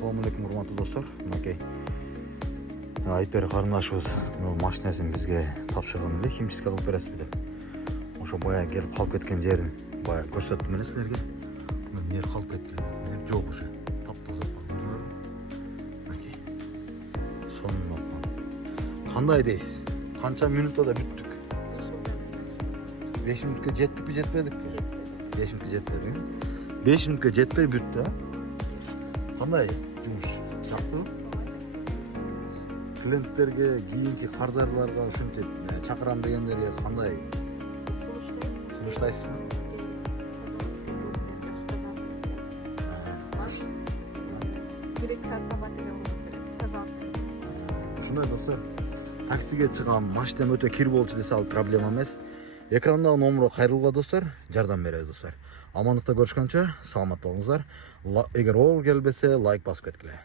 Assalamu alaikum урматтуу достор. Мынакей Айтбек карындашыбыз машинасин бизге тапшырган эле, химчистка кылып бересизби деп. Ошо бая келип калып кеткен жерин бая көрсөттүм эле силерге. Мына жер калып кетти. Жок уже. Таптаза калган. Мынакей. Сонун. Кандай дейсиз? Канча минутада бүттүк? 5 минутка жеттикпи, жетпедикпи? 5 минутка жетпеди. 5 минутка жетпей бүттү, а? Кандай жумуш? Жактыбы? Клиенттерге, кийинки кардарларга ушинтип чакырам дегендерге кандай? Сунуштайсызбы? Керек саатта батарея болуп керек. Тазалык. Ушундай достор. Таксиге чыгам, машинам өтө кир болчу десе ал проблема эмес. Экрандагы номерге кайрылгыла достор, жардам беребиз достор. Амандыкта көрүшкөнчө саламат болуңуздар. Эгер оор келбесе, лайк басып кеткиле.